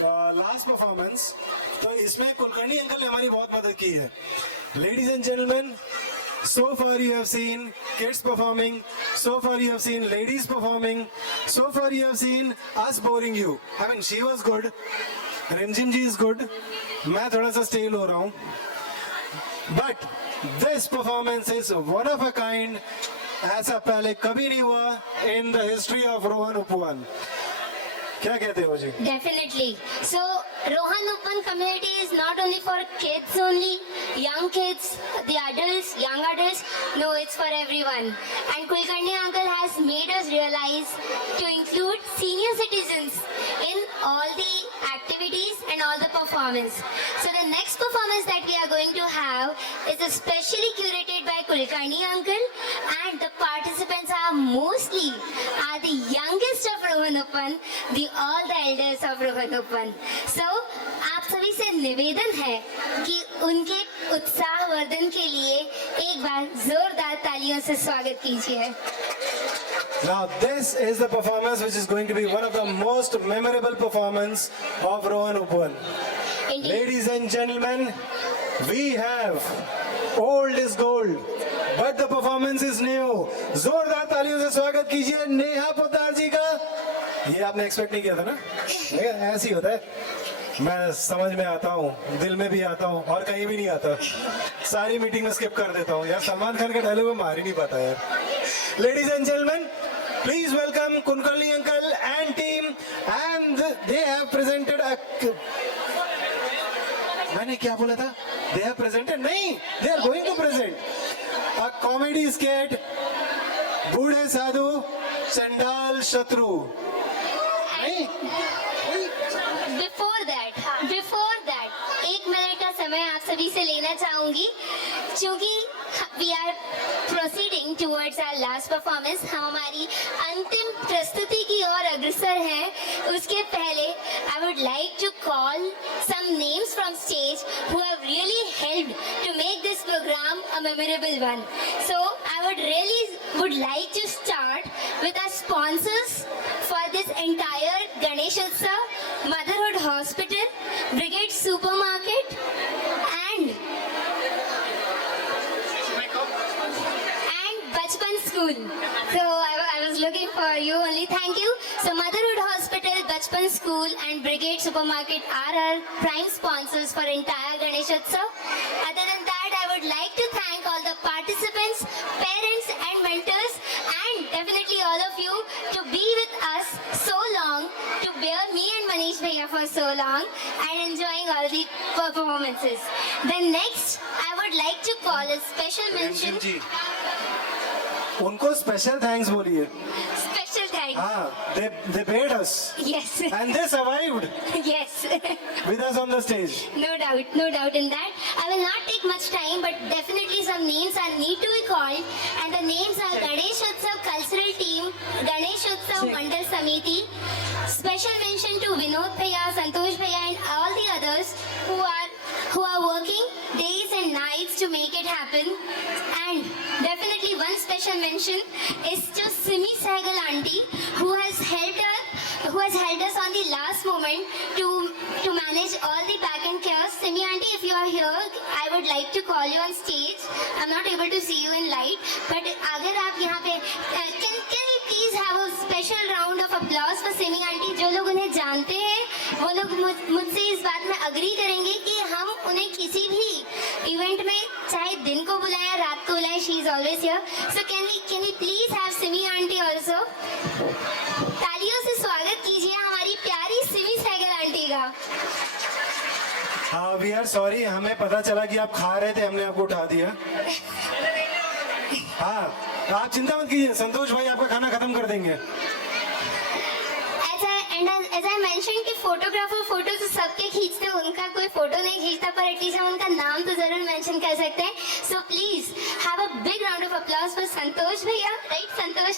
Last performance, तो इसमें Kulkarni uncle ने हमारी बहुत मदद की है. Ladies and gentlemen, so far you have seen kids performing, so far you have seen ladies performing, so far you have seen us boring you. I mean, she was good, Rimjim ji is good, मैं थोड़ा सा stele हो रहा हूँ. But this performance is one of a kind, ऐसा पहले कभी नहीं हुआ in the history of Rohan Upwan. क्या कहते हो जी? Definitely. So Rohan Uppan community is not only for kids only, young kids, the adults, young adults. No, it's for everyone. And Kulkarni uncle has made us realize to include senior citizens in all the activities and all the performance. So the next performance that we are going to have is especially curated by Kulkarni uncle, and the participants are mostly the youngest of Rohan Uppan, all the elders of Rohan Uppan. So आप सभी से निवेदन है कि उनके उत्साहवर्धन के लिए एक बार जोरदार तालियों से स्वागत कीजिए. Now this is the performance which is going to be one of the most memorable performance of Rohan Uppan. Indeed. Ladies and gentlemen, we have old is gold, but the performance is new. जोरदार तालियों से स्वागत कीजिए नेहा पोद्दार जी का. ये आपने expect नहीं किया था ना? ऐसे ही होता है. मैं समझ में आता हूँ, दिल में भी आता हूँ और कहीं भी नहीं आता. सारी मीटिंग में स्किप कर देता हूँ यार. सलमान खान का डायलॉग में मार ही नहीं पाता यार. Ladies and gentlemen, please welcome Kulkarni uncle and team, and they have presented a. मैंने क्या बोला था? They have presented? नहीं, they are going to present a comedy skit. बूढ़े साधु चंडाल शत्रु. Before that, एक मिनट का समय आप सभी से लेना चाहूंगी, क्योंकि we are proceeding towards our last performance. हम हमारी अंतिम प्रस्तुति की ओर अग्रसर हैं. उसके पहले I would like to call some names from stage who have really helped to make this program a memorable one. So I would like to start with our sponsors for this entire Ganesh Utsav: Motherhood Hospital, Brigade Supermarket, and Bachpan School. So I was looking for you only. Thank you. So Motherhood Hospital, Bachpan School, and Brigade Supermarket are our prime sponsors for entire Ganesh Utsav. Other than that, I would like to thank all the participants, parents, and mentors, and definitely all of you to be with us so long, to bear me and Manish Bhaiya for so long, and enjoying all the performances. Then next, I would like to call a special mention. जी, उनको special thanks बोलिए. Special thanks. हाँ, they paid us. Yes. And they survived Yes. with us on the stage. No doubt in that. I will not take much time, but definitely some names are need to be called, and the names are Ganesh Utsav Cultural Team, Ganesh Utsav Mandal Samiti. Special mention to Vinod Bhaiya, Santosh Bhaiya, and all the others who are working days and nights to make it happen. And definitely one special mention is to Simi Sehgal auntie, who has helped us on the last moment to manage all the back end chaos. Simi auntie, if you are here, I would like to call you on stage. I'm not able to see you in light, but अगर आप यहाँ पे can we please have a special round of applause for Simi auntie? जो लोग उन्हें जानते हैं वो लोग मुझसे इस बात में अग्री करेंगे कि हम उन्हें किसी भी इवेंट में चाहे दिन को बुलाया रात को बुलाया, she is always here. So can we please have Simi auntie also? तालियों से स्वागत कीजिए हमारी प्यारी सिमी सहगल आंटी का. हाँ, वी आर सॉरी, हमें पता चला कि आप खा रहे थे, हमने आपको उठा दिया. हाँ, आप चिंता मत कीजिए, संतोष भाई आपका खाना खत्म कर देंगे. As I mentioned कि फोटोग्राफर फोटो तो सबके खींचते हैं, उनका कोई फोटो नहीं खींचता, पर एटलीस्ट हम उनका नाम तो जरूर मेंशन कर सकते हैं. So please have a big round of applause for Santosh भैया. राइट संतोष?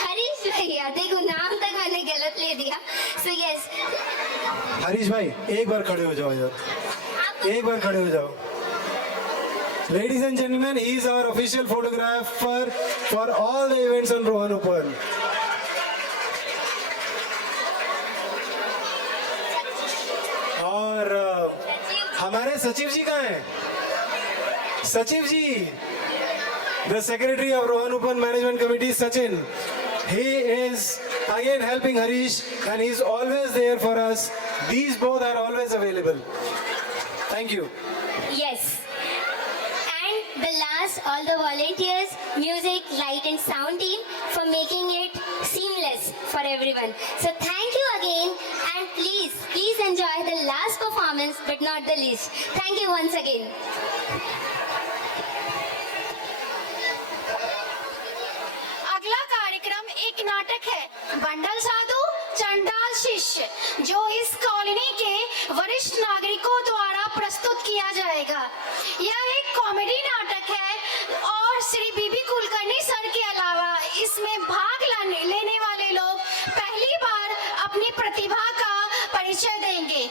हरीश भैया, देखो नाम तक मैंने गलत ले दिया. सो यस, हरीश भाई एक बार खड़े हो जाओ यार, एक बार खड़े हो जाओ. Ladies and gentlemen, he is our official photographer for all the events on Rohan Uppan. सचिव जी कहाँ हैं? सचिव जी, the secretary of Rohan Upan Management Committee, Sachin. He is again helping Harish and he's always there for us. These both are always available. Thank you. Yes. And the last, all the volunteers, music, light and sound team for making it seamless for everyone. So thank you again and please enjoy the last performance but not the least. Thank you once again. अगला कार्यक्रम एक नाटक है, bundle साधु चंडाल शिष्य, जो इस colony के वरिष्ठ नागरिकों द्वारा प्रस्तुत किया जाएगा। यह एक कॉमेडी नाटक है और श्री बीबी कुलकर्णी सर के अलावा इसमें भाग लेने वाले लोग पहली बार अपनी प्रतिभा का परिचय देंगे।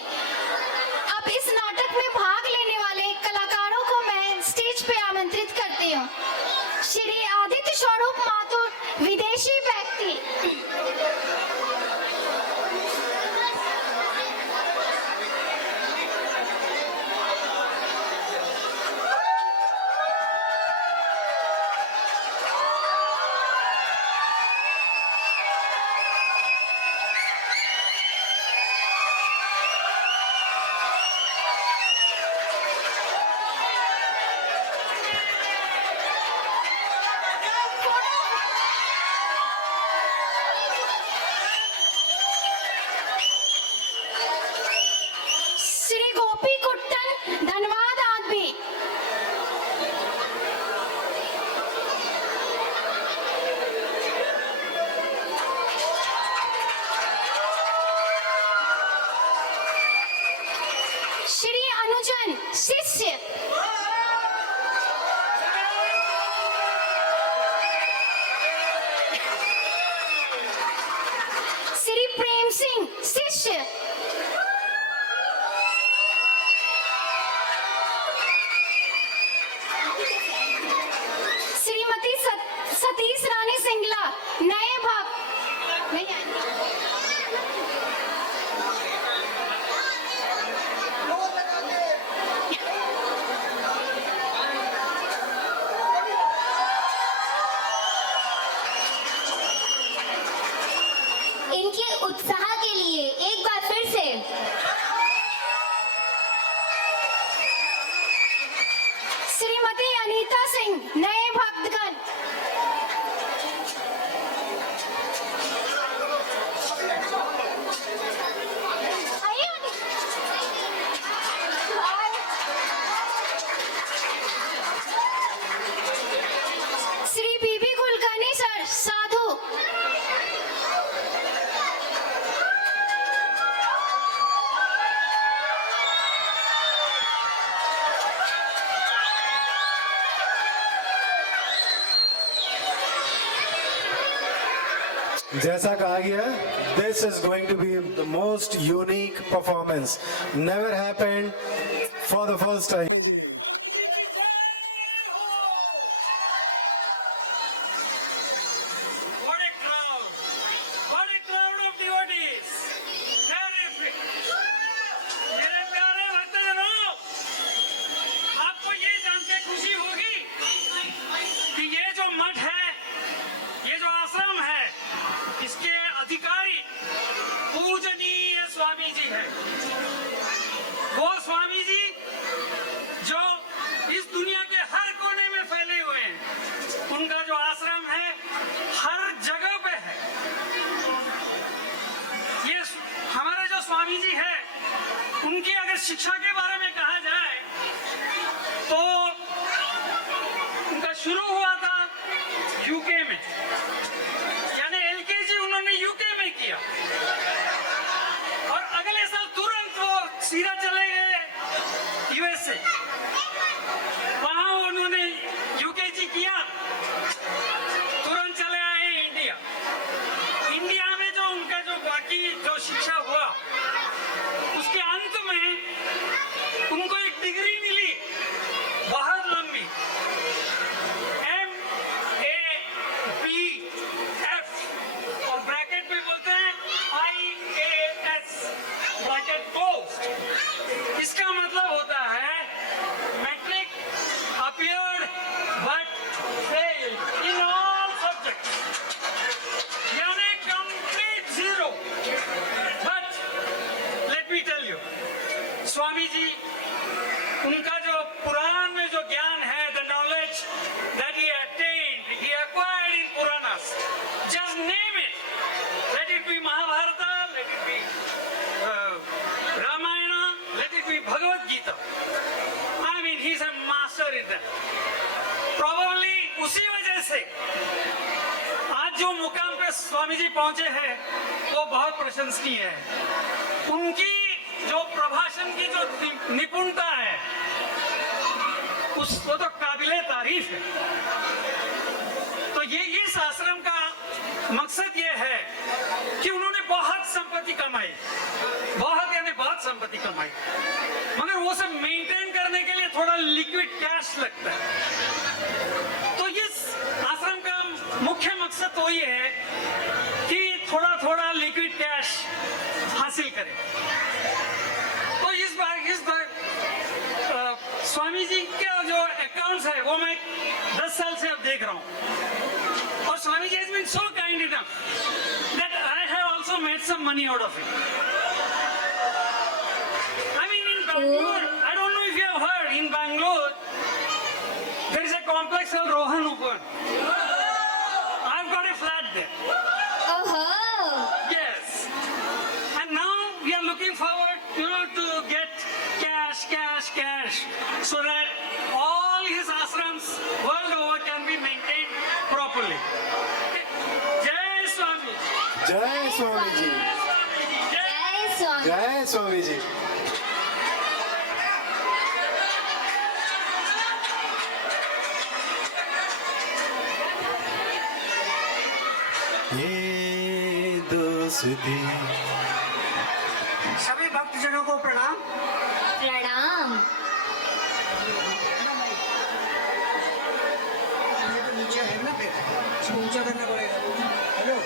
अब इस नाटक में भाग लेने वाले कलाकारों को मैं स्टेज पे आमंत्रित करती हूँ। श्री आदित्य स्वरूप माथुर, विदेशी व्यक्ति। श्री गोपी कुट्टन, धन्यवाद आदमी। श्री अनुजन, शिष्य। श्री प्रेम सिंह, शिष्य। श्रीमती सतीश रानी सिंगला, नए भाग नहीं इनके उत्साह के लिए एक बार फिर से श्रीमती अनीता सिंह, नए भक्तगण। श्री बीबी कुलकर्णी सर, साधु। जैसा कहा गया, this is going to be the most unique performance. Never happened for the first time. What a crowd! What a crowd of devotees! Terrific! मेरे प्यारे भक्तजनों, आपको ये जान के खुशी होगी कि ये जो मठ है, ये जो आश्रम है, इसके अधिकारी पूजनीय स्वामी जी हैं। वो स्वामी जी जो इस दुनिया के हर कोने में फैले हुए हैं, उनका जो आश्रम है हर जगह पे है। ये हमारे जो स्वामी जी है, उनकी अगर शिक्षा के बारे में कहा जाए तो उनका शुरू हुआ था यूके में, यानी एलकेजी उन्होंने यूके में किया और अगले साल तुरंत वो सीधा चले गए यूएसए। वहां उन्होंने यूकेजी किया, तुरंत चले आए इंडिया। इंडिया में जो उनका जो बाकी जो शिक्षा हुआ, उसके अंत में उनको एक डिग्री मिली बहुत लंबी, MABF, और ब्रैकेट में बोलते हैं IAS, ब्रैकेट पोस्ट। इसका मतलब होता है स्वामी जी पहुंचे हैं वो बहुत प्रशंसनीय है। उनकी जो प्रभाषण की जो निपुणता है उसको तो काबिले तारीफ है। तो ये इस आश्रम का मकसद ये है कि उन्होंने बहुत संपत्ति कमाई, बहुत यानी बहुत संपत्ति कमाई, मगर वो सब मेंटेन करने के लिए थोड़ा लिक्विड कैश लगता है। तो इस आश्रम का मुख्य मकसद तो ये है कि थोड़ा थोड़ा लिक्विड कैश हासिल करें। तो इस बार स्वामी जी के जो अकाउंट्स है वो मैं 10 साल से अब देख रहा हूँ, और Swami ji has been so kind enough that I have also made some money out of it. I mean, in Bangalore, I don't know if you have heard, in Bangalore there is a complex called Rohan Upon. I've got a flat there. Oh, Yes. And now we are looking forward, to get cash, so that all his ashrams world over can be maintained properly. Jai Swami. जय Swami ji, Jai Swami. jai Swami. जय स्वामी जी। ये दोस्ती सभी भक्तजनों को प्रणाम। प्रणाम। ये तो नीचे है ना, फिर इसको ऊंचा करना पड़ेगा। हेलो,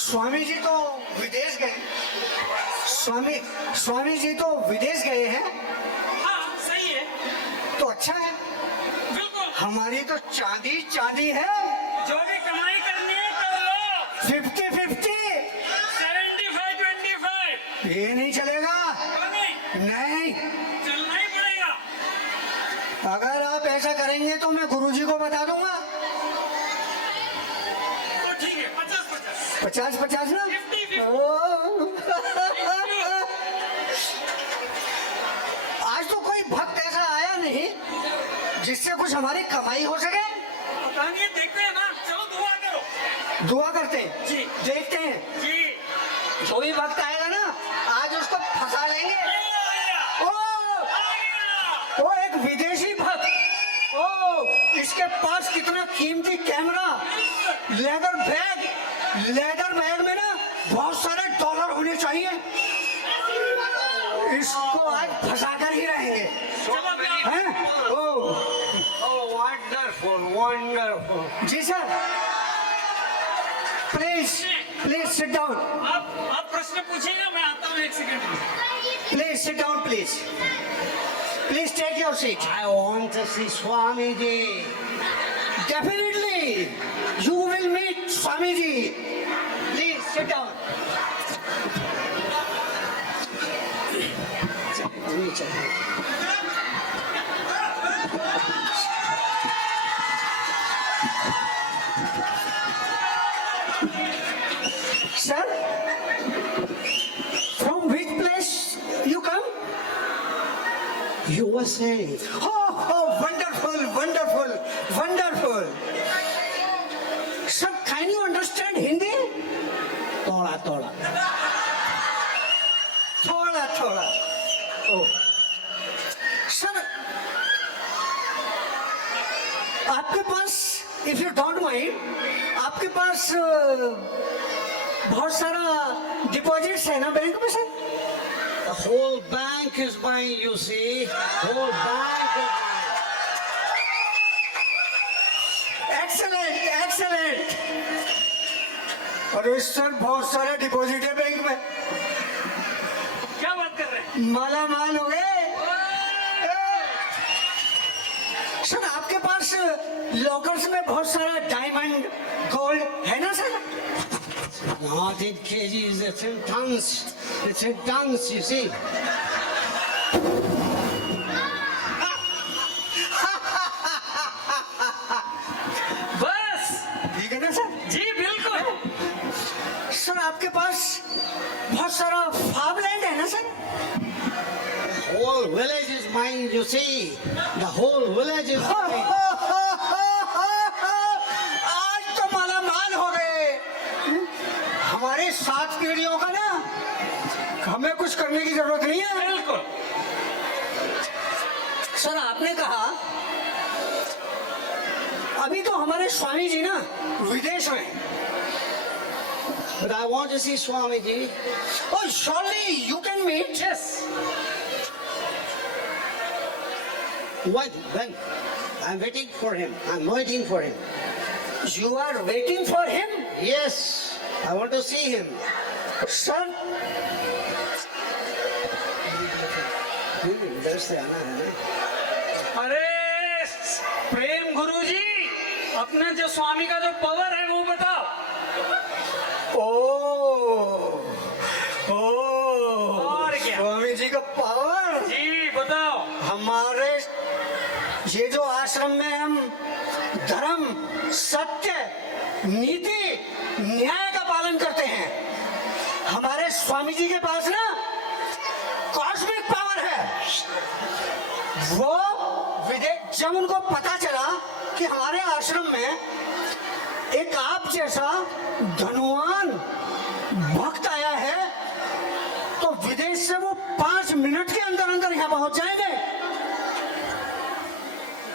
स्वामी जी तो विदेश गए। स्वामी जी तो विदेश गए हैं, हाँ, सही है, तो अच्छा है। बिल्कुल। हमारी तो चांदी है। जो भी कमाई करनी है कर लो। 50-50। 75-25। ये नहीं चलेगा, नहीं। चलना ही पड़ेगा। अगर आप ऐसा करेंगे तो मैं गुरुजी को बता दूंगा। तो ठीक है, 50-50। 50-50 ना। 50-50। ओ। आज तो कोई भक्त ऐसा आया नहीं जिससे कुछ हमारी कमाई हो सके। पता नहीं है, देखते हैं ना। चलो दुआ करो। दुआ करते हैं, जी। देखते हैं। जी। जो भी भक्त आएगा ना, आज उसको फंसा लेंगे। ओ एक विदेशी भक्त, ओ इसके पास कितना कीमती कैमरा, लेदर बैग में ना बहुत सारे डॉलर होने चाहिए। इसको आज फंसा कर ही रहेंगे, हैं? Oh wonderful. जी सर, प्लीज सिट डाउन। आप प्रश्न पूछिएगा, मैं आता हूँ 1 सेकंड में। Please sit down, please take your seat. I want to see Swamiji. Definitely, you will meet Swamiji. Please sit down. Sir, from which place you come? USA. Oh, wonderful. Sir, can you understand Hindi? Toda. थोड़ा। Oh. Sir, आपके पास, if you don't mind, आपके पास बहुत सारा deposits है ना bank में sir? The whole bank is mine, you see. Whole bank is mine. Excellent. अरे sir, बहुत सारे डिपॉजिट है बैंक में। क्या बात कर रहे हैं? मालामाल हो गए। सर, आपके पास लॉकर्स में बहुत सारा डायमंड, गोल्ड है ना sir? Not in kgs, it's in tons. It's in tons, you see. बस आपके पास बहुत सारा फार्म लैंड है ना sir? Whole village is mine, you see. The whole village is mine. आज तो मालामाल हो गए। हमारे 7 पीढ़ियों का ना हमें कुछ करने की जरूरत नहीं है। बिल्कुल। सर आपने कहा अभी तो हमारे स्वामी जी ना विदेश में हैं। But I want to see Swamiji. Oh, surely you can meet. Yes. When? I'm waiting for him. I'm waiting for him. You are waiting for him, Yes, I want to see him. sir. इधर से आना है ना? अरे प्रेम गुरुजी, अपने जो स्वामी का जो पावर है वो बताओ। और क्या? स्वामी जी का पावर। जी बताओ। हमारे ये जो आश्रम में हम धर्म, सत्य, नीति, न्याय का पालन करते हैं, हमारे स्वामी जी के पास ना कॉस्मिक पावर है। वो विदेश जब उनको पता चला कि हमारे आश्रम में एक आप जैसा धनवान भक्त आया है, तो विदेश से वो 5 मिनट के अंदर अंदर यहाँ पहुंच जाएंगे।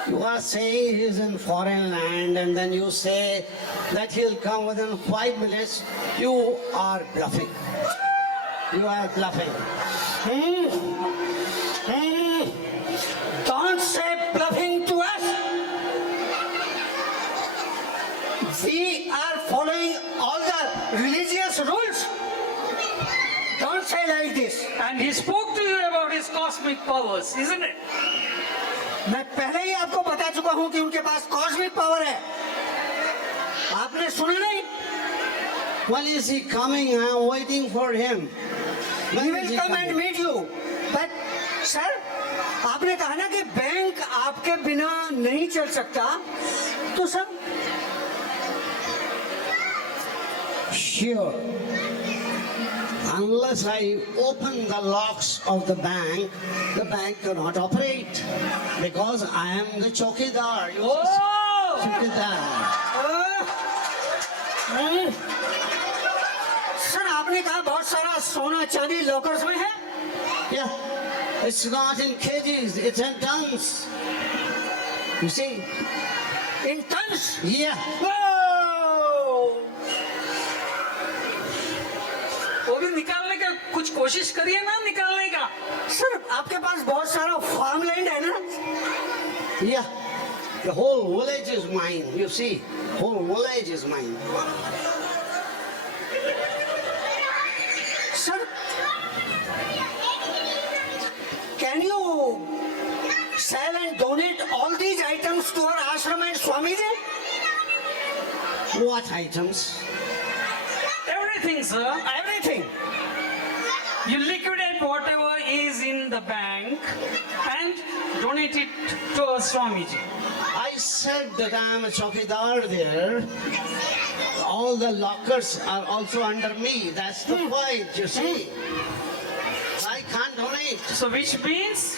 You are saying he's in foreign land and then you say that he'll come within 5 minutes. You are bluffing. You are bluffing. Don't say bluffing to us. We are following all the religious rules. Don't say like this. And he spoke to you about his cosmic powers, isn't it? मैं पहले ही आपको बता चुका हूं कि उनके पास cosmic power है। आपने सुना नहीं? When is he coming? I'm waiting for him. He When will is he come and coming? meet you. But sir, आपने कहा ना कि बैंक आपके बिना नहीं चल सकता, तो sir Sure. Unless I open the locks of the bank cannot operate. Because I am the chokidar. You Oh! chokidar. Sir आपने कहा बहुत सारा सोना चांदी लॉकर्स में है। Yeah. It's not in cages, it's in tons. You see? In tons. Yeah. वो भी निकालने का कुछ कोशिश करिए ना, निकालने का। सर आपके पास बहुत सारा फार्म लैंड है ना? Yeah. The whole village is mine. You see? Whole village is mine. Sir can you sell and donate all these items to our ashram and Swamiji? What items? Everything, sir. Everything. You liquidate whatever is in the bank and donate it to our Swamiji. I said that I am a chokidar there. All the lockers are also under me. That's the point, you see. I can't donate. So which means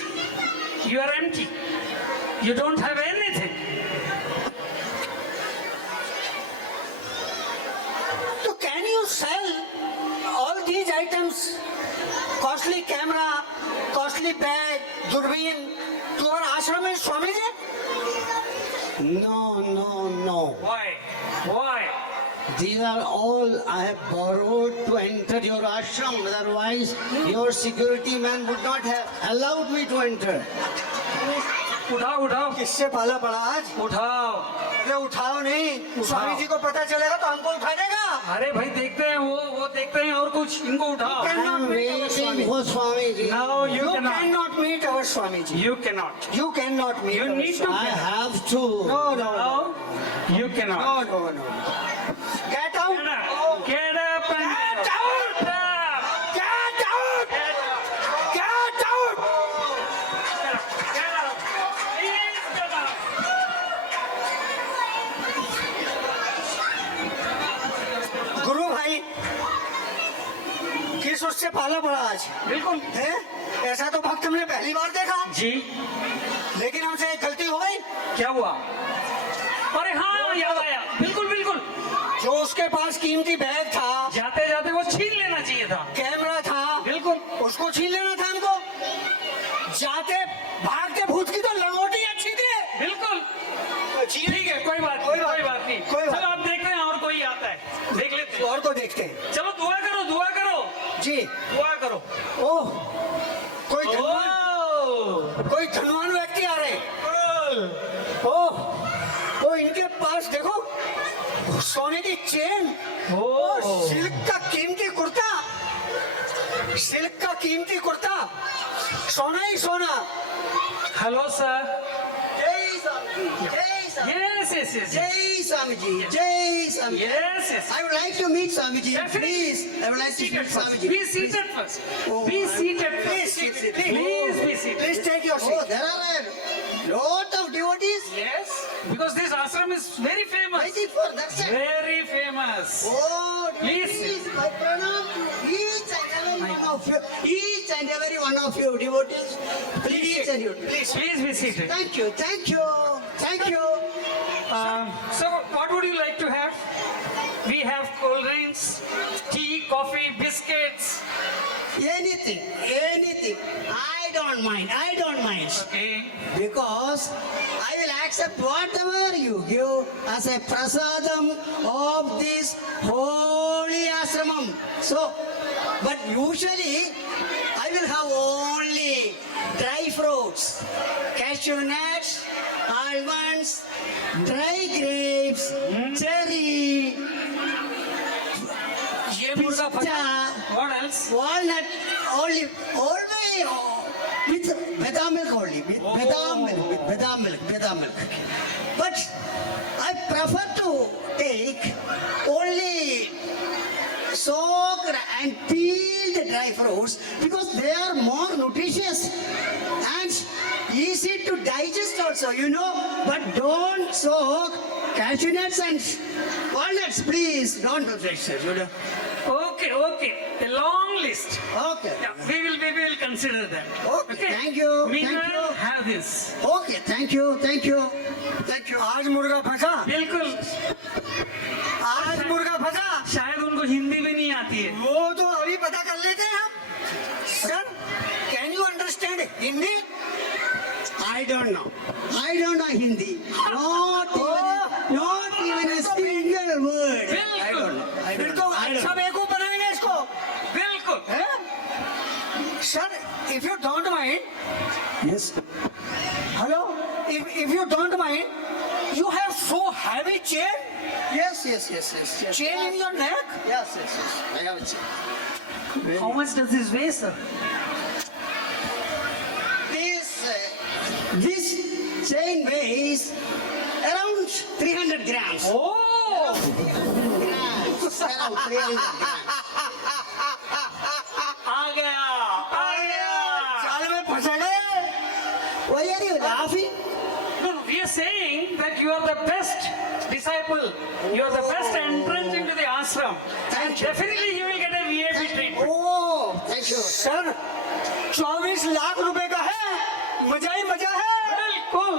you are empty. You don't have anything. So can you sell all these items, costly camera, costly bag, Durbin, to our ashram and Swamiji? No, no, no. Why? Why? These are all I have borrowed to enter your ashram. Otherwise, your security man would not have allowed me to enter. उठाओ उठाओ किससे पाला पड़ा आज? उठाओ। अरे उठाओ नहीं, स्वामी जी को पता चलेगा तो हमको उठा देगा। अरे भाई देखते हैं वो देखते हैं और कुछ, इनको उठाओ। I'm waiting for Swamiji. No, you You cannot. cannot meet our Swamiji. You cannot. You cannot meet. You our need to. I have to. No, no, no, No, you cannot. no, no, no. Get out. Get up. Get up and Get out. Get up. Get out. Get up. Get out. Get up. Please get up. गुरु भाई, किस उससे पाला पड़ा आज बिल्कुल है? ऐसा तो भक्त हमने पहली बार देखा, जी। लेकिन हमसे एक गलती हो गई। क्या हुआ? अरे हाँ, याद आया, बिल्कुल बिल्कुल। जो उसके पास कीमती बैग था, जाते जाते वो छीन लेना चाहिए था। कैमरा था, बिल्कुल। उसको छीन लेना था हमको। जाते भागते भूत की तो लंगोटी अच्छी थी। बिल्कुल ठीक है, कोई बात कोई नहीं, बात कोई बात नहीं। कोई बात चलो आप देखते हैं और कोई आता है, देख लेते हैं। और को देखते हैं। चलो दुआ करो, दुआ करो, जी। दुआ करो। ओह, कोई धनवान, ओह, कोई धनवान व्यक्ति आ रहे हैं। ओह, इनके पास देखो सोने की चेन और सिल्क का कीमती कुर्ता, सिल्क का कीमती कुर्ता, सोना ही सोना। Hello sir. Jai Swamiji, Jai Swamiji, yes yes yes Jai Swamiji, Jai Swamiji. Yes yes. I would like to meet Swamiji, please. I would like to meet Swamiji. Be seated first. Be seated Please, first. please, Please be seated. Please take your Oh, seat. there are a lot of devotees Yes, because this ashram is very famous. waiting for that side. Very famous. Oh, Please. devotees, my pranam to each and every one of you. Each and every one of you devotees. Please and you. Please. Please be seated. Thank you, thank you, thank you. So, what would you like to have? We have cold drinks, tea, coffee, biscuits. Anything, anything. I don't mind, I don't mind. Okay. Because I will accept whatever you give as a prasadam of this holy ashramam. So, but usually I will have only dry fruits, cashew nuts, almonds, dry grapes, cherry, ये मुर्गा फटा. pista, What else? walnut, only with badam milk only, with badam milk, with badam milk, badam milk. But I prefer to take only soaked and peeled dry fruits because they are more nutritious and easy to digest also, you know. But don't soak cashew nuts and walnuts, please. Don't do this, you know. Okay, okay. A long list. Okay. Yeah, we will consider that. Okay, thank you, Meanwhile, thank you. have this. Okay, thank you, thank you, thank you. आज मुर्गा फंसा, बिल्कुल. आज मुर्गा फंसा। शायद उनको हिंदी भी नहीं आती है. वो तो अभी पता कर लेते हैं हम। Sir, can you understand Hindi? I don't know. I don't know Hindi. Not even a single word. I don't know. I फिर don't तो know. I don't अच्छा know. बेवकूफ बनाएंगे इसको। बिल्कुल. Sir, if you don't mind, Yes. hello, if you don't mind, you have so heavy chain, Yes, yes, yes, yes. Yes, chain in your neck. yes, yes, yes. I have a chain. How much does this weigh, sir? This chain weighs around 300 grams. Oh! Grams. Around 300 grams. आ गया. साल में फंस गए। Why are you laughing? No, we are saying that you are the best disciple. You are the best entrant into the ashram. Thank you. Definitely you will get a VIP treatment. Oh, thank you. Sir, 24 lakh रुपए का है, मजा ही मजा है। बिल्कुल.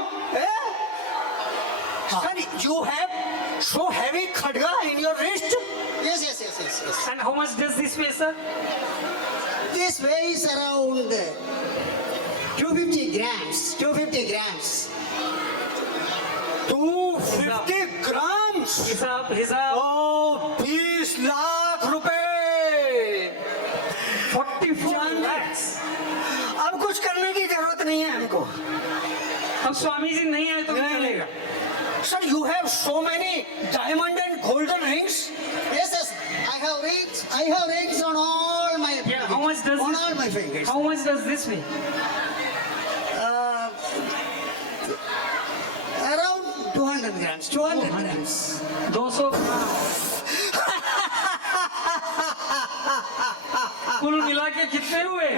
Sir, you have so heavy Khadga in your wrist. Yes, yes, yes, yes, yes. And how much does this weigh, sir? This weighs around 250 grams. 250 grams. 250 grams. हिसाब. ओ, 20 लाख रुपए। 44 lakhs. अब कुछ करने की जरूरत नहीं है हमको। अब स्वामी जी नहीं आए तो नहीं चलेगा. Sir, you have so many diamond and golden rings. Yes, yes. I have rings on all my Yeah, how much does on this- all my fingers. How much does this weigh? Around 200 grams. 200 grams. 200. कुल मिला के कितने हुए?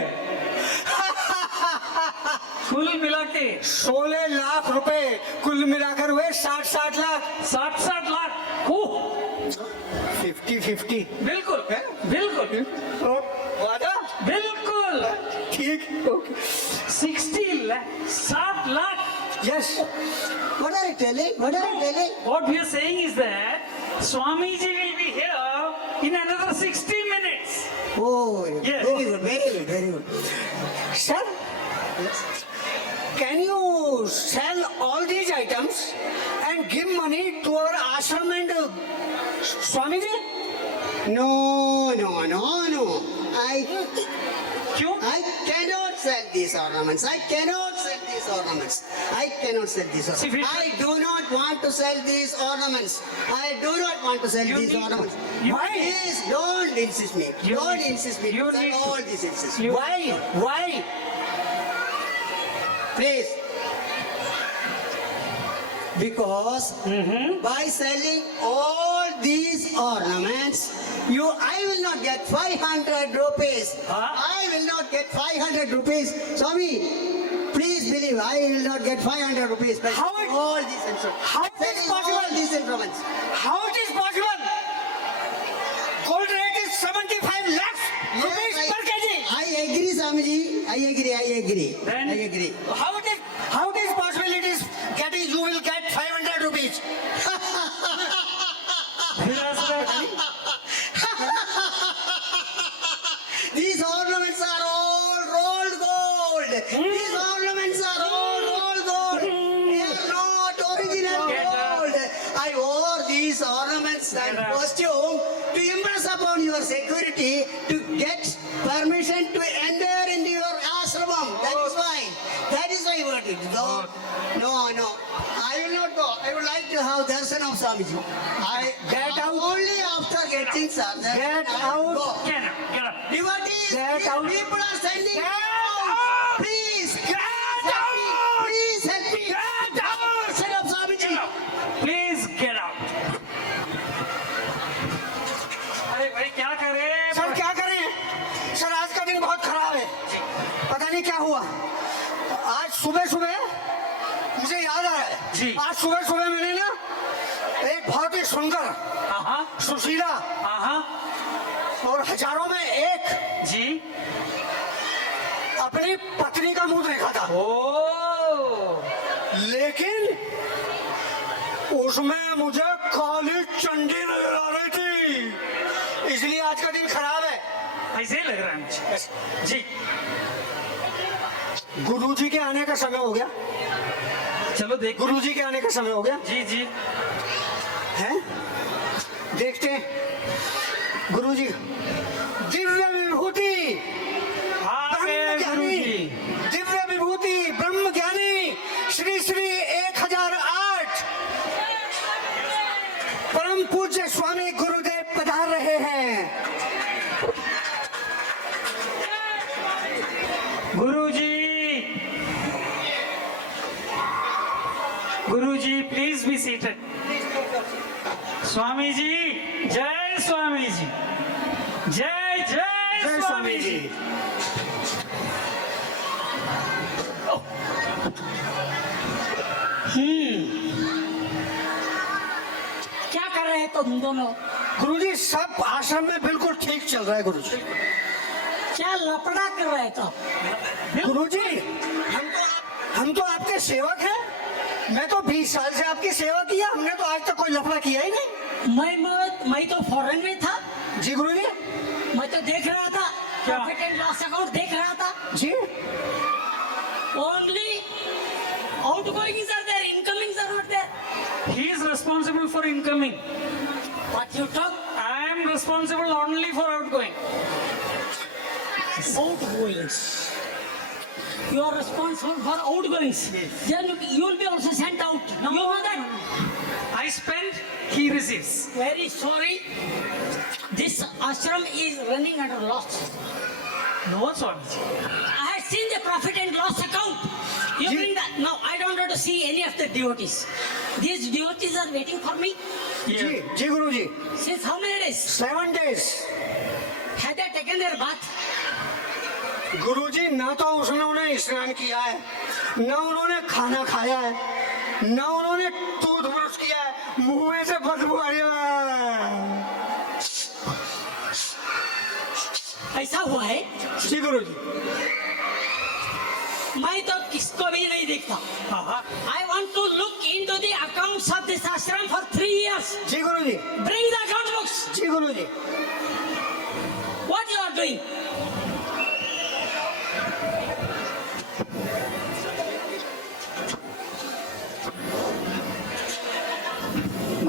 कुल मिला के 16 लाख रुपए कुल मिलाकर हुए 60 लाख। 60 लाख. ओह, 50-50। बिल्कुल बिल्कुल. Okay. 60 lakh, 7 lakh. Yes. What are you telling? What are you telling? What we are saying is that Swamiji will be here in another 60 minutes. Oh, Yes. very good, very good, very good. Sir, can you sell all these items and give money to our ashram and Swamiji? No, no, no, no. क्यों? I cannot sell these ornaments. I cannot sell these ornaments. I cannot sell these See, ornaments. we- I do not want to sell these ornaments. I do not want to sell You these need to. ornaments. You- Why? Please don't insist me. You Don't need to. insist me. You to sell need to. all these insist. You- Why? Why? Please. Because by selling all these ornaments, I will not get 500 rupees. Huh? I will not get 500 rupees. Swami, please believe, I will not get 500 rupees. By How selling it- all these instruments. how it is Selling all possible? these instruments. How it is possible? Gold rate is 75 lakhs rupees Yes, per kg. I agree, Swamiji. I agree. Then- I agree. How it is possible it is getting, you will get 500 rupees? These ornaments are all rolled gold. These ornaments are all rolled gold. They are not original Get up. gold. I wore these ornaments and Get up. costume to impress upon your security to get permission to enter into your ashramam. That is why. That is why I wanted to go. No. I will not go. I would like to have darshan of Swamiji. Get out. Only after getting sir. Get out. Go. Get up, get up. Devotees, Get out. people are sending Get out. out. Please, Get help me. out. Please help me. Get out. Set up Swamiji. Please get out. अरे भाई क्या करें? Sir क्या करें? Sir आज का दिन बहुत खराब है। पता नहीं क्या हुआ। आज सुबह सुबह मुझे याद आ रहा है। जी। आज सुबह सुबह मैंने ना एक बहुत ही सुंदर, हाँ सुशीला हाँ और हजारों में एक जी। अपनी पत्नी का मुंह देखा था। ओ लेकिन उसमें मुझे काली चंडी नजर आ रही थी, इसलिए आज का दिन खराब है। ऐसे ही लग रहा है मुझे। जी गुरुजी के आने का समय हो गया। चलो देखो। गुरुजी के आने का समय हो गया जी जी है। देखते हैं गुरुजी दिव्य विभूति, हाँ ब्रह्म गुरु ज्ञानी, जी। दिव्य विभूति ब्रह्म ज्ञानी श्री श्री 1008 परम पूज्य स्वामी गुरुदेव पधार रहे हैं। गुरु जी please be seated. Swami ji जय स्वामी जी, जय जय जय स्वामी जी। क्या कर रहे हैं तुम दोनों? गुरुजी सब आश्रम में बिल्कुल ठीक चल रहा है गुरुजी। क्या लफड़ा कर रहे थे? गुरुजी हम तो आपके सेवक हैं। मैं तो 20 साल से आपकी सेवा किया, हमने तो आज तक कोई लफड़ा किया ही नहीं। मैं तो फॉरेन में था, जी गुरुजी। मैं तो देख रहा था, क्या? प्रॉफिट एंड लॉस अकाउंट देख रहा था। जी only outgoings are there, incomings are not there. He is responsible for incoming. What you talk? I am responsible only for outgoing. Outgoings. You are responsible for outgoings. Then you will be also sent out. You know that? I spend, he receives. Very sorry. This ashram is running under loss. No, Swamiji. I have seen the profit and loss account. You bring that. Now I don't want to see any of the devotees. These devotees are waiting for me. जी जी गुरुजी। Since how many days? 7 days। Have they taken their bath? गुरुजी ना तो उन्होंने स्नान किया है, ना उन्होंने खाना खाया है, ना उन्होंने टूथब्रश किया है, मुंह में से बदबू आ रही है। ऐसा हुआ है? जी गुरुजी। मैं तो किसको भी नहीं देखता. I want to look into the accounts of this ashram for 3 years. Ji Guruji. Bring the account books. Ji Guruji. What you are doing?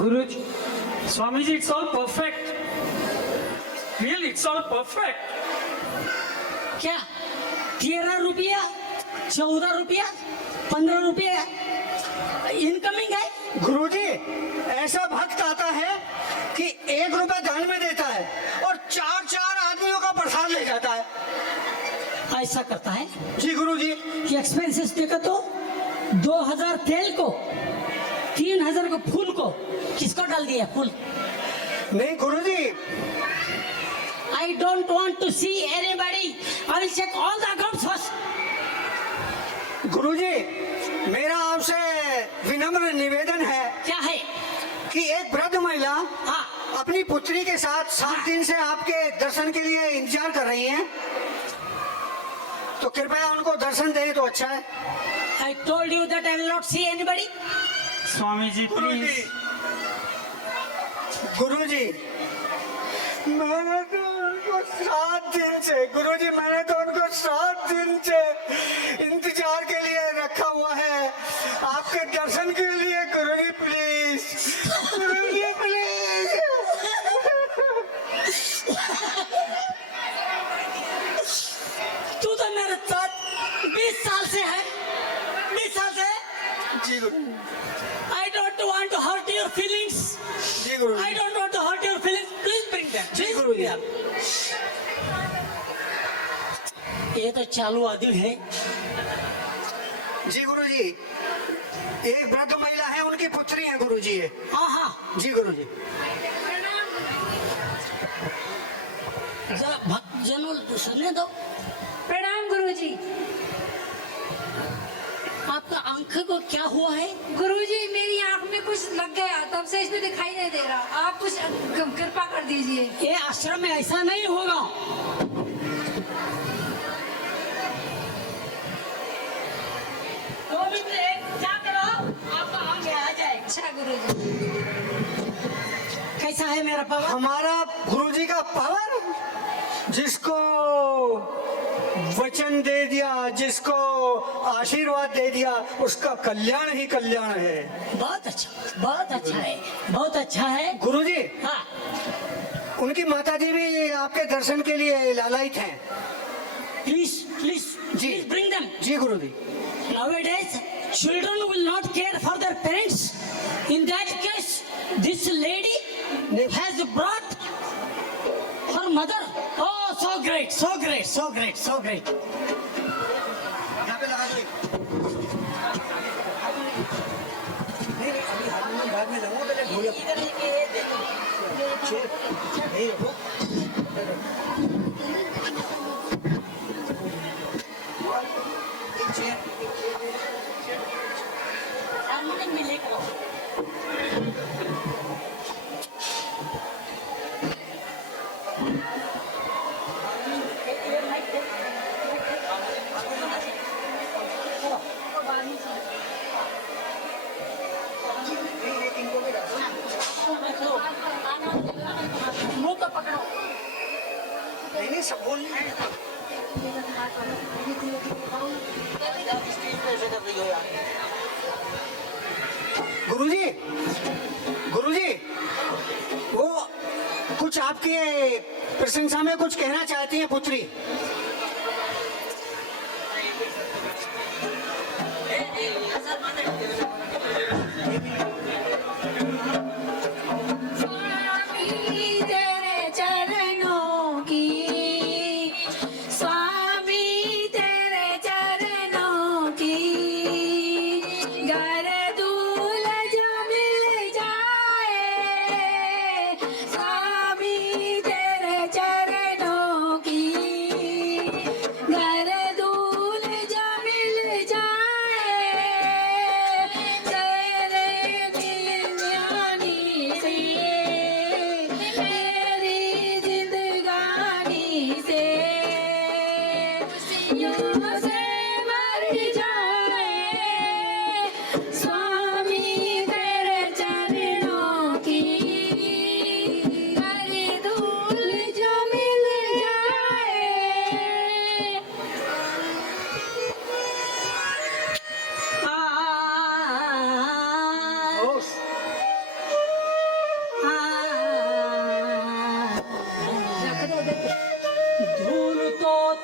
Guruji, Swamiji, it's all perfect. Really, it's all perfect. क्या 13 रुपया 14 रुपया 15 रुपया incoming है. गुरुजी, ऐसा भक्त आता है कि 1 रुपया दान में देता है और 4 आदमियों का प्रसाद ले जाता है. ऐसा करता है. जी गुरुजी. ये एक्सपेंसेस देखो तो 2000 तेल को 3000 को फूल को किसको डाल दिया फूल. नहीं गुरुजी. I don't want to see anybody. I will check all the accounts first. गुरुजी, मेरा आपसे विनम्र निवेदन है क्या है. कि एक वृद्ध महिला हाँ. अपनी पुत्री के साथ 7 दिन से आपके दर्शन के लिए इंतजार कर रही हैं, तो कृपया उनको दर्शन दें तो अच्छा है. I told you that I will not see anybody. Swamiji, Guruji. please. गुरुजी, मैंने तो उनको 7 दिन से गुरुजी मैंने तो उनको 7 दिन से इंतजार के लिए रखा हुआ है आपके दर्शन के लिए. गुरुजी प्लीज. Guruji please. तू तो मेरे साथ 20 साल से है. 20 साल से. जी गुरु. I don't want to hurt your feelings. Ji Guruji. I don't want to hurt your feelings. Please bring them. Ji Please Guruji. bring them. ये तो चालू आदमी है. जी गुरुजी. एक वृद्ध महिला है, उनकी पुत्री है गुरुजी. ये हाँ हाँ. जी गुरुजी. जरा भक्तजनों सुनने दो. प्रणाम गुरुजी. आपका आंख को क्या हुआ है. गुरुजी मेरी आंख में कुछ लग गया, तब से इसमें दिखाई नहीं दे रहा. आप कुछ कृपा कर दीजिए. ये आश्रम में ऐसा नहीं होगा. दो मिनट क्या करो आपका आंख आ जाए. अच्छा गुरुजी. कैसा है मेरा पावर. हमारा गुरुजी का पावर, जिसको वचन दे दिया, जिसको आशीर्वाद दे दिया, उसका कल्याण ही कल्याण है. बहुत अच्छा है. बहुत अच्छा है. गुरुजी, हाँ. उनकी माताजी भी आपके दर्शन के लिए लालायित हैं. प्लीज प्लीज जी. Please bring them. जी गुरुजी. Nowadays, children will not care for their parents. In that case, this lady has brought her mother. Oh, so great, so great, so great, so great. यहाँ पे लगा दो. नहीं, अभी harmonium बाद में लगाओ, पहले ढोलक. इधर लेके देखो. नहीं रखो. एक चेयर. हारमोनियम में लेकर आओ. मुंह को पकड़ो. नहीं सब बोल नहीं. गुरुजी, गुरुजी, वो कुछ आपके प्रशंसा में कुछ कहना चाहती हैं पुत्री. स्वामी तेरे चरणों की, स्वामी तेरे चरणों की, घर दूल जो मिल जाए, स्वामी तेरे चरणों की, घर दूल जो मिल जाए, तेरे ज्ञानी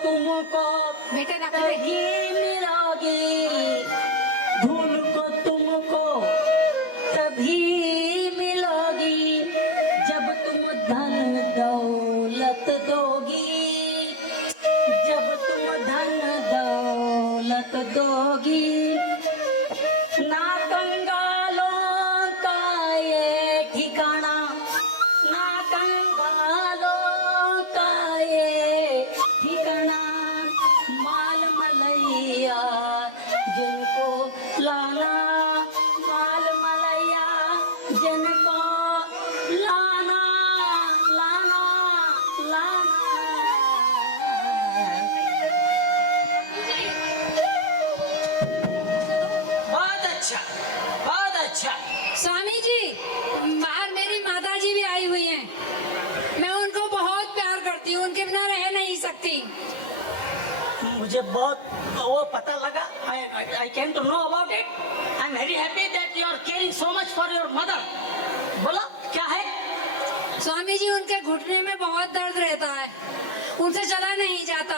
तुमको बेटा रख ले। तभी मिलोगी, धूल को तुमको तभी मिलोगी जब तुम धन दौलत दोगी, जब तुम धन दौलत दोगी। ना कंगालों का ये ठिकाना, ना कंगालों का ये ठिकाना, माल मलैया जिनको लाना, माल मलैया जिनको लाना, लाना, लाना। बहुत अच्छा, बहुत अच्छा। स्वामी जी, बाहर मेरी माता जी भी आई हुई हैं। मैं उनको बहुत प्यार करती हूँ, उनके बिना रह नहीं सकती। मुझे बहुत वो पता लगा। I came to know about it. I'm very happy that you are caring so much for your mother. बोलो क्या है? स्वामी जी, उनके घुटने में बहुत दर्द रहता है, उनसे चला नहीं जाता।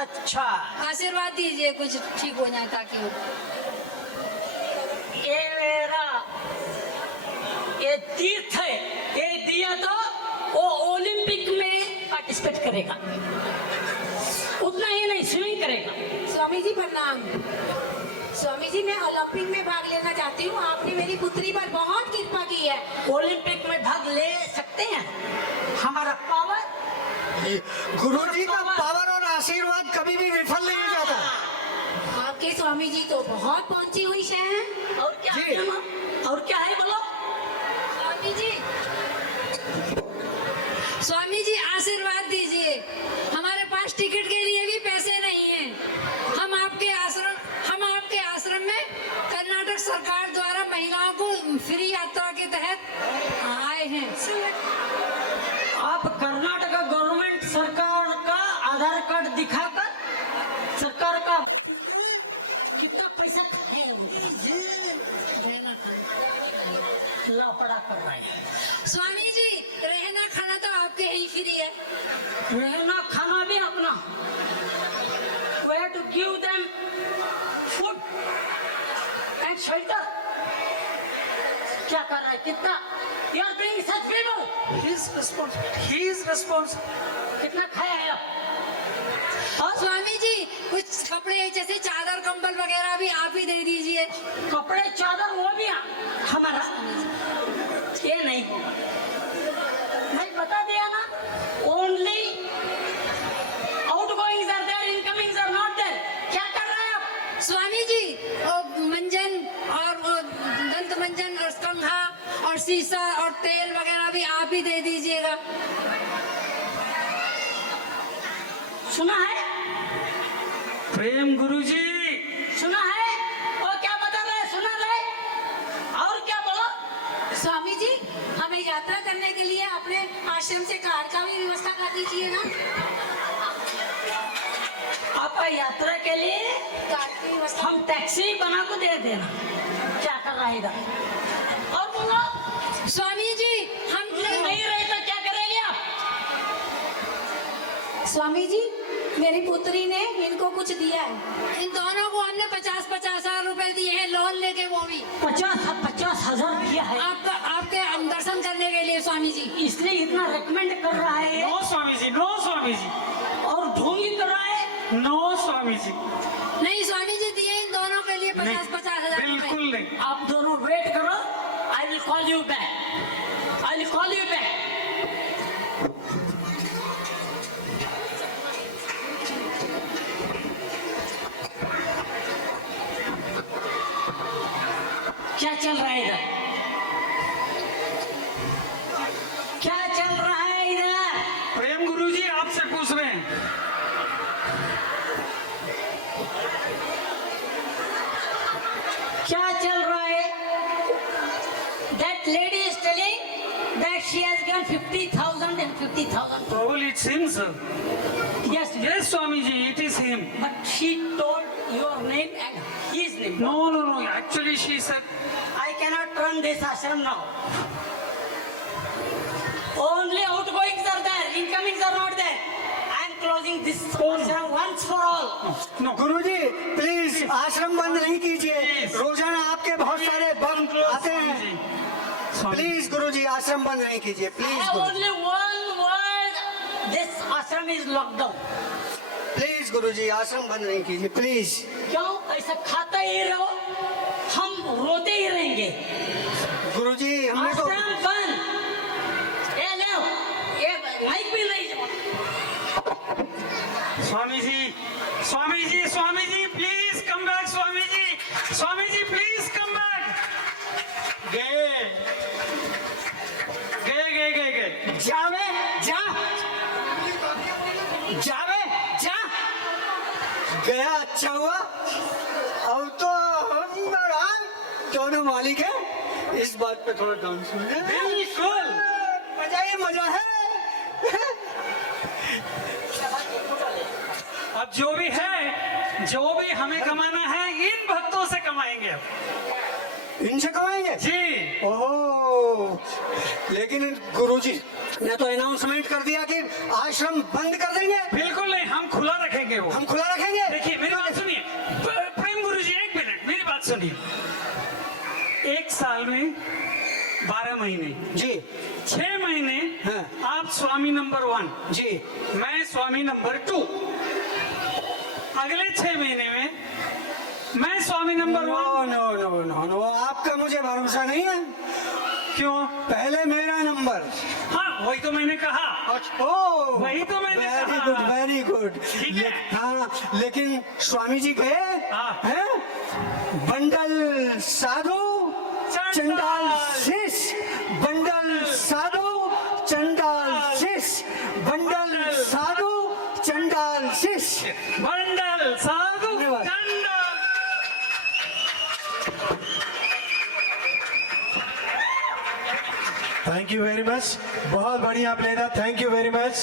अच्छा, आशीर्वाद दीजिए कुछ ठीक हो जाए ताकि वो। ये मेरा ये तीर्थ है, ये दिया तो वो ओलंपिक में पार्टिसिपेट करेगा, उतना ही नहीं स्विमिंग करेगा। स्वामी जी प्रणाम। स्वामी जी, मैं ओलंपिक में भाग लेना चाहती हूँ। आपने मेरी पुत्री पर बहुत कृपा की है। ओलंपिक में भाग ले सकते हैं। हमारा पावर, गुरुजी का पावर और आशीर्वाद कभी भी विफल नहीं हो जाता। आपके स्वामी जी तो बहुत पहुंची हुई हैं। और क्या जी। है माँ? और क्या है बोलो? स्वामी जी, स्वामी जी आशीर्वाद दीजिए। हमारे पास टिकट के लिए भी पैसे नहीं हैं। हम आपके आश्रम में कर्नाटक सरकार द्वारा महिलाओं को फ्री यात्रा के तहत आए हैं। आप कर्नाटक गवर्नमेंट सरकार का आधार कार्ड दिखाकर सरकार का कितना पैसा है लापड़ा कर रहे हैं। स्वामी जी, रहना खाना तो आपके ही फ्री है। रहना खाना भी अपना। We have to give them food and shelter. क्या कर रहा है? कितना? You are being such people. He is responsible. कितना खाया है आप? और स्वामी जी, कुछ कपड़े जैसे चादर कंबल वगैरह भी आप ही दे दीजिए। कपड़े चादर वो भी हमारा, ये नहीं। मैं बता दिया ना, only outgoings are there, incomings are not there. क्या कर रहे हैं आप? स्वामी जी, वो मंजन और वो दंत मंजन और कंघा और शीशा और तेल वगैरह भी आप ही दे दीजिएगा। सुना है? प्रेम गुरुजी, सुना है? वो क्या बता रहे हैं? सुना रहे? और क्या बोलो? स्वामी जी, हमें यात्रा करने के लिए अपने आश्रम से कार का भी व्यवस्था कर दीजिए ना। आपका यात्रा के लिए कार की व्यवस्था। हम टैक्सी बना को दे देना। क्या कर रहा है इधर? और बोलो, स्वामी जी, हम नहीं रहे तो क्या करेंगे आप? स्वामी जी, मेरी पुत्री ने इनको कुछ दिया है। इन दोनों को हमने 50-50 हजार रुपए दिए हैं, लोन लेके, वो भी 50,000 दिया है आपके दर्शन करने के लिए। स्वामी जी, इसलिए इतना रेकमेंड कर रहा है नो स्वामी जी, नो स्वामी जी, और ढोंगी कर रहा है। नो स्वामी जी, नहीं स्वामी जी, दिए इन दोनों के लिए 50-50 हजार रुपए। बिल्कुल नहीं। आप दोनों वेट करो, I will call you back, I will call you back. क्या चल रहा है इधर? क्या चल रहा है इधर? प्रेम गुरुजी आपसे पूछ रहे हैं। क्या चल रहा है? That lady is telling that she has given 50,000 and 50,000. Probably it's him, sir. Yes, Yes, Swami ji, it is him. but she told your name and his name. No, no, no. Actually, she said, I cannot run this ashram now. Only outgoings are there, incomings are not there. I am closing. this ashram once for all. Guruji please आश्रम बंद नहीं कीजिए, रोजाना आपके बहुत सारे भक्त आते हैं। प्लीज गुरुजी आश्रम बंद नहीं कीजिए, I please have only one word. This ashram is locked down. Please Guruji ashram बंद नहीं कीजिए प्लीज। क्यों ऐसा खाता ही रहो, हम रोते ही रहेंगे। गुरुजी हमने तो आश्रम बंद। ये ले, ये माइक भी नहीं। Swami ji, Swami ji, Swami ji, please come back, Swami ji, Swami ji, please come back. गए गए गए गए गए। जावे जा, जावे जा, गया अच्छा हुआ। अब तो हम दोनों मालिक हैं, इस बात पे थोड़ा डांस सुनिए। बिल्कुल मजा ही मजा है। अब जो भी है, जो भी हमें कमाना है, इन भक्तों से कमाएंगे अब। इनसे कमाएंगे जी। ओहो, लेकिन गुरुजी ने तो अनाउंसमेंट कर दिया कि आश्रम बंद कर देंगे। बिल्कुल नहीं, हम खुला रखेंगे वो। हम खुला रखेंगे। देखिए मेरी बात सुनिए, प्रेम गुरु जी, एक मिनट मेरी बात सुनिए। एक साल में 12 महीने जी 6 महीने हाँ। आप स्वामी नंबर 1, जी मैं स्वामी नंबर 2। अगले 6 महीने में मैं Swami number 1। No no no no no, आपका मुझे भरोसा नहीं है। क्यों? पहले मेरा नंबर। हाँ वही तो मैंने कहा। ओह वही तो मैंने वेरी कहा। Good very good. ठीक है। हाँ लेकिन स्वामी जी गए हाँ। हैं, बंडल साधु चंडाल शिष, बंडल साधु चंडाल शिष, बंडल साधु चंडाल शिष। बंडल साधु धन्यवाद। चंडल। थैंक यू वेरी मच, बहुत बढ़िया प्ले था, थैंक यू वेरी मच।